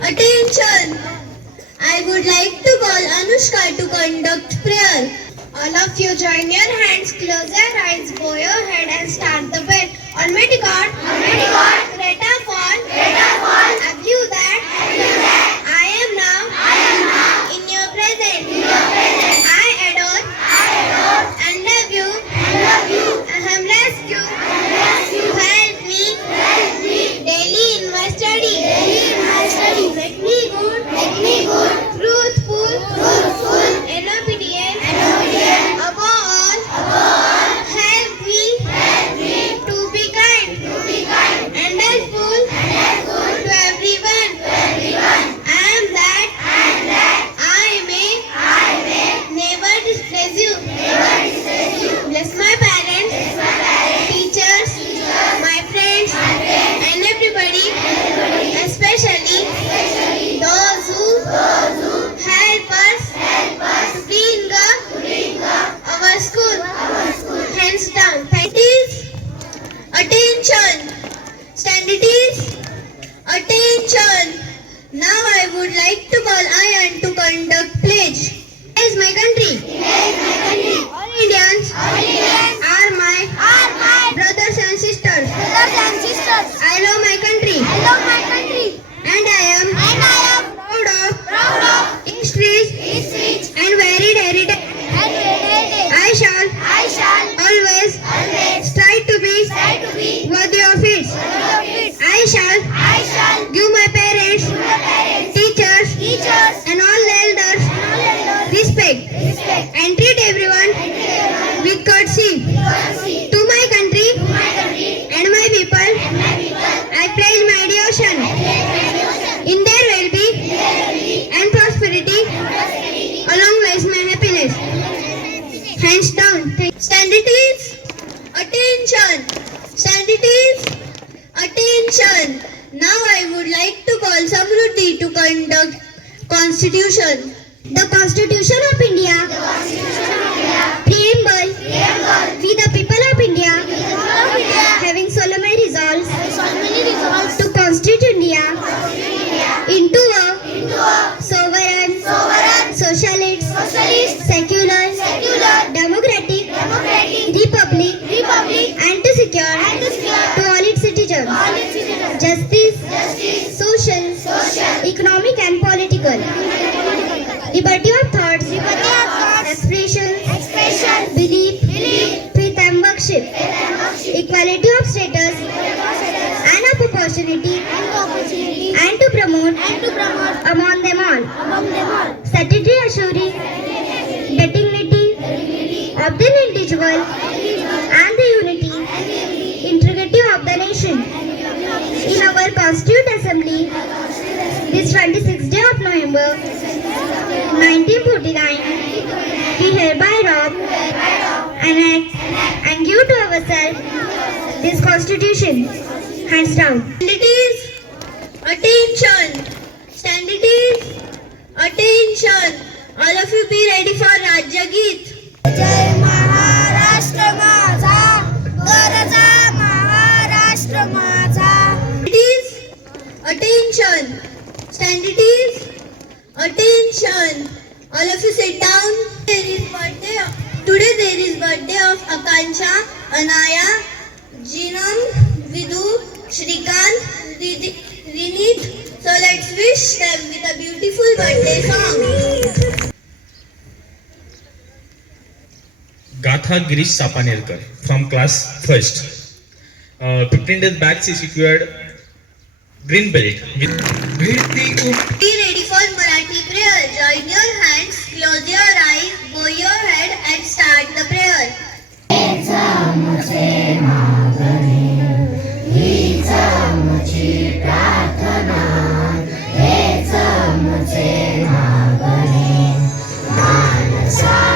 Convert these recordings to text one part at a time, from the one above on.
Attention! I would like to call Anushka to conduct prayer. All of you join your hands, close your eyes, bow your head and start the prayer. Almighty God, Creator of all, I believe that I am now in your presence. I adore and love you. I am rescue. Help me daily in my study. Make me good, truthful, and obedient. Above all, help me to be kind and helpful to everyone. I am that I may never displease you. Bless my parents, teachers, my friends, and everybody, especially those who help us to bring up our school. Hands down. Attention. Stand it is. Attention. Now I would like to call Ayan to conduct pledge. Is my country. All Indians are my brothers and sisters. I love my country. And I am proud of its rich and varied heritage. I shall always strive to be worthy of it. I shall give my parents, teachers, and all elders respect and treat everyone with courtesy. To my country and my people, I pledge my devotion in their well-being and prosperity, along with my happiness. Hands down. Stand it is. Attention. Stand it is. Attention. Now I would like to call Samruddhi to conduct Constitution. The Constitution of India. Preamble. We the people of India, having solemnly resolved to constitute India into a sovereign, socialist, secular, democratic republic, and to secure to all its citizens justice, social, economic and political, liberty of thoughts, expression, belief, faith and worship, equality of status and of opportunity, and to promote among them all statutory assuring the dignity of the individual and the unity, integrity of the nation. In our Constituent Assembly, this 26th day of November 1949, we hereby rob, enact, and give to ourselves this Constitution. Hands down. Stand it is. Attention. Stand it is. Attention. All of you be ready for Rajya Geet. जय महाराष्ट्र माझा, गरजा महाराष्ट्र माझा. It is. Attention. Stand it is. Attention. All of you sit down. Today there is birthday of Akansha, Anaya, Jinam, Vidu, Shrikant, Rinit. So let's wish them with a beautiful birthday song. Gatha Girish Sapanerkar from class 1st. 15 days back she secured green belt. Be ready for Marathi prayer. Join your hands, close your eyes, bow your head and start the prayer. I'd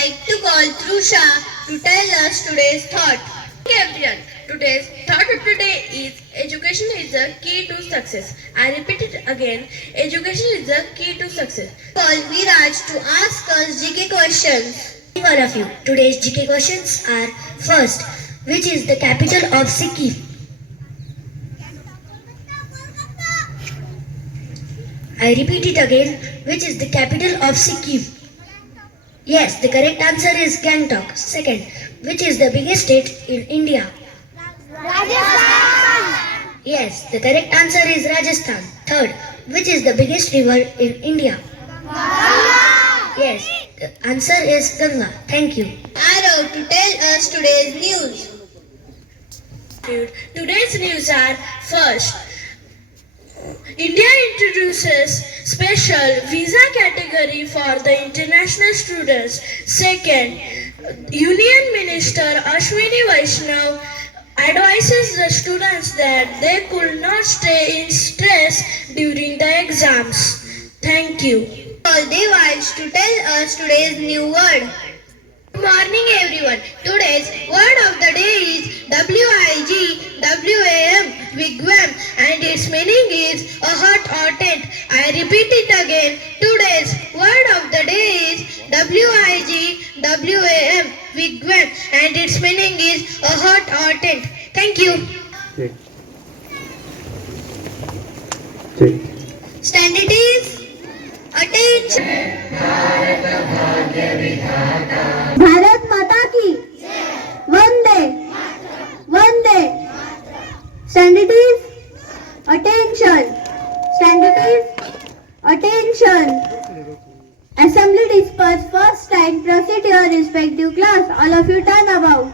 like to call Trusha to tell us today's thought. Okay everyone, today's thought of today is education is the key to success. I repeat it again, education is the key to success. Call Viraj to ask us GK questions. All of you, today's GK questions are: first, which is the capital of Sikkim? I repeat it again. Which is the capital of Sikkim? Yes, the correct answer is Gangtok. Second, which is the biggest state in India? Yes, the correct answer is Rajasthan. Third, which is the biggest river in India? Yes, the answer is Ganga. Thank you. Arrow to tell us today's news. Today's news are: first, India introduces special visa category for the international students. Second, Union Minister Ashwini Vaishnav advises the students that they could not stay in stress during the exams. Thank you. All Devaj to tell us today's new word. Good morning everyone. Today's word of the day is WIGWAM, wigwam, and its meaning is a hut or tent. I repeat it again. Today's word of the day is WIGWAM, wigwam, and its meaning is a hut or tent. Thank you. Standards, attention. Bharat माता की वंदे वंदे. Standards, attention. Standards, attention. Assembly dispersed. First time, proceed to your respective class. All of you turn about.